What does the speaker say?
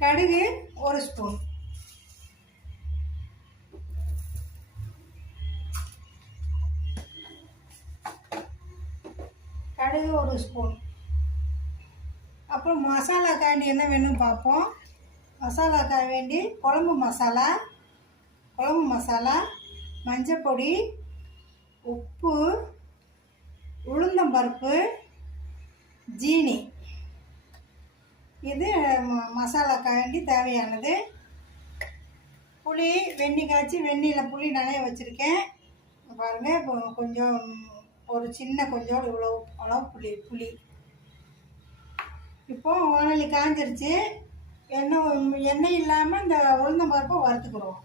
கடுகு 1 ஸ்பூன், கடுகு 1 ஸ்பூன். அப்புறம் மசாலாக்காண்டி என்ன வேணும்னு பார்ப்போம். மசாலாக்காக வேண்டி குழம்பு மசாலா, மஞ்சள் பொடி, உப்பு, உளுந்தம்பருப்பு, ஜீனி. இது மசாலாக்காக வேண்டி தேவையானது. புளி வெந்நீர் காய்ச்சி வெந்நீரில் புளி நனைய வச்சுருக்கேன் பாருங்கள். இப்போ கொஞ்சம் ஒரு சின்ன கொஞ்சோடு இவ்வளோ அளவு புளி. இப்போது வானொலி காஞ்சிருச்சு. எண்ணெய் இல்லாமல் இந்த உளுந்தம்பருப்பை வறுத்துக்கிறோம்.